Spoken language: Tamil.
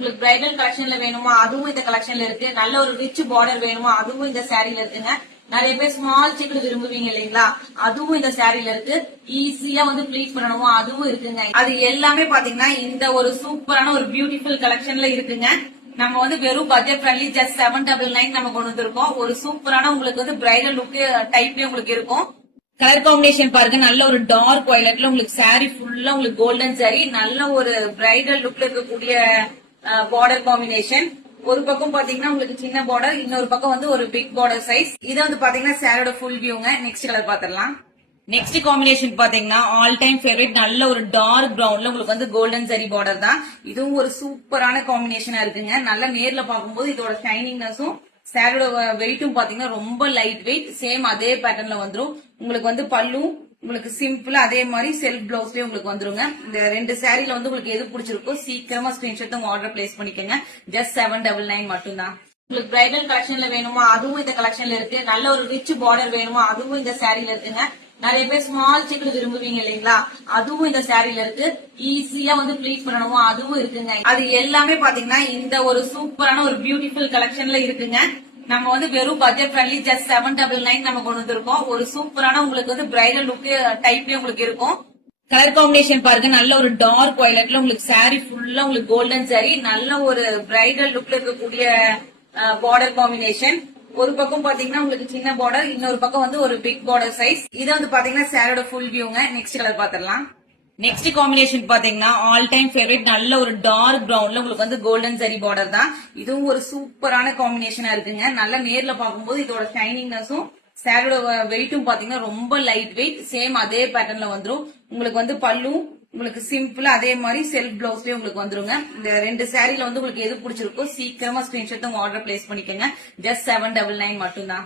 உங்களுக்கு பிரைடல் கலெக்ஷன்ல வேணுமா அதுவும் இந்த கலெக்ஷன்ல இருக்கு. நல்ல ஒரு ரிச் பார்டர் வேணுமா அதுவும் இந்த சாரீல இருக்குங்க. நிறைய பேர் ஸ்மால் செக்குடு விரும்புவீங்க இல்லைங்களா, அதுவும் இந்த சாரீல இருக்கு. ஈஸியா வந்து ப்ளீட் பண்ணணுமோ அதுவும் இருக்குங்க. அது எல்லாமே பாத்தீங்கன்னா இந்த ஒரு சூப்பரான ஒரு பியூட்டிஃபுல் கலெக்ஷன்ல இருக்குங்க. நம்ம வந்து வெறும் பட்ஜெட் ஃப்ரெண்ட்லி ஜஸ்ட் 799 நம்ம கொண்டு வந்திருக்கோம். ஒரு சூப்பரான உங்களுக்கு வந்து பிரைடல் லுக் டைப்லயே உங்களுக்கு இருக்கும். கலர் காம்பினேஷன் பாருங்க, நல்ல ஒரு டார்க் வயலட்ல உங்களுக்கு சாரி ஃபுல்லா உங்களுக்கு கோல்டன் சாரி, நல்ல ஒரு பிரைடல் லுக்ல இருக்கக்கூடிய பார்டர் காம்பினேஷன். ஒரு பக்கம் பாத்தீங்கன்னா உங்களுக்கு சின்ன பார்டர், இன்னொரு பக்கம் வந்து ஒரு பிக் பார்டர் சைஸ். இது வந்து பாத்தீங்கன்னா சாரியோட ஃபுல் வியூங்க. நெக்ஸ்ட் கலர் பாத்திரலாம். நெக்ஸ்ட் காம்பினேஷன் பாத்தீங்கன்னா ஆல் டைம் ஃபேவரட், நல்ல ஒரு டார்க் பிரவுன்ல உங்களுக்கு வந்து கோல்டன் சரி பார்டர் தான். இதுவும் ஒரு சூப்பரான காம்பினேஷனா இருக்குங்க. நல்லா நேர்ல பார்க்கும்போது இதோட ஷைனிங்னஸும் சாரியோட வெயிட்டும் பாத்தீங்கன்னா ரொம்ப லைட் வெயிட். சேம் அதே பேட்டர்ன்ல வந்துரும். உங்களுக்கு வந்து பல்லு உங்களுக்கு சிம்பிளா அதே மாதிரி செல்ஃப் பிளவுஸ்லயே உங்களுக்கு வந்துருங்க. இந்த ரெண்டு சாரில வந்து உங்களுக்கு எது பிடிச்சிருக்கோ சீக்கிரமா ஸ்கிரீன்ஷாட் உங்க ஆர்டர் பிளேஸ் பண்ணிக்கோங்க. ஜஸ்ட் 799 மட்டும் தான். உங்களுக்கு பிரைடல் கலெக்ஷன்ல வேணுமா அதுவும் இந்த கலெக்ஷன்ல இருக்கு. நல்ல ஒரு ரிச் பார்டர் வேணுமா அதுவும் இந்த சாரீல இருக்குங்க. நிறைய பேர் ஸ்மால் செக்குடு விரும்புவீங்க இல்லைங்களா, அதுவும் இந்த சாரீல இருக்கு. ஈஸியா வந்து ப்ளீட் பண்ணணுமோ அதுவும் இருக்குங்க. அது எல்லாமே பாத்தீங்கன்னா இந்த ஒரு சூப்பரான ஒரு பியூட்டிஃபுல் கலெக்ஷன்ல இருக்குங்க. நம்ம வந்து வெறும் பட்ஜெட் ஃப்ரெண்ட்லி ஜஸ்ட் 799 நம்ம கொண்டு வந்திருக்கோம். ஒரு சூப்பரான உங்களுக்கு வந்து பிரைடல் லுக் டைப்லயே உங்களுக்கு இருக்கும். கலர் காம்பினேஷன் பாருங்க, நல்ல ஒரு டார்க் வயலட்ல உங்களுக்கு சாரி ஃபுல்லா உங்களுக்கு கோல்டன் சாரி, நல்ல ஒரு பிரைடல் லுக்ல இருக்கக்கூடிய பார்டர் காம்பினேஷன். ஒரு பக்கம் பாத்தீங்கன்னா உங்களுக்கு சின்ன பார்டர், இன்னொரு பக்கம் வந்து ஒரு பிக் பார்டர் சைஸ். இது வந்து பாத்தீங்கன்னா சாரியோட ஃபுல் வியூங்க. நெக்ஸ்ட் கலர் பாத்திரலாம். நெக்ஸ்ட் காம்பினேஷன் பாத்தீங்கன்னா ஆல் டைம் ஃபேவரட், நல்ல ஒரு டார்க் பிரவுன்ல உங்களுக்கு வந்து கோல்டன் சரி பார்டர் தான். இதுவும் ஒரு சூப்பரான காம்பினேஷனா இருக்குங்க. நல்லா நேர்ல பார்க்கும்போது இதோட ஷைனிங்னஸும் சாரியோட வெயிட்டும் பாத்தீங்கன்னா ரொம்ப லைட் வெயிட். சேம் அதே பேட்டர்ன்ல வந்துரும். உங்களுக்கு வந்து பல்லு உங்களுக்கு சிம்பிளா அதே மாதிரி செல்ஃப் பிளவுஸ்லயே உங்களுக்கு வந்துருங்க. இந்த ரெண்டு சாரில வந்து உங்களுக்கு எது பிடிச்சிருக்கோ சீக்கிரமா ஸ்கிரீன்ஷாட் உங்க ஆர்டர் பிளேஸ் பண்ணிக்கோங்க. ஜஸ்ட் 799 மட்டும் தான்.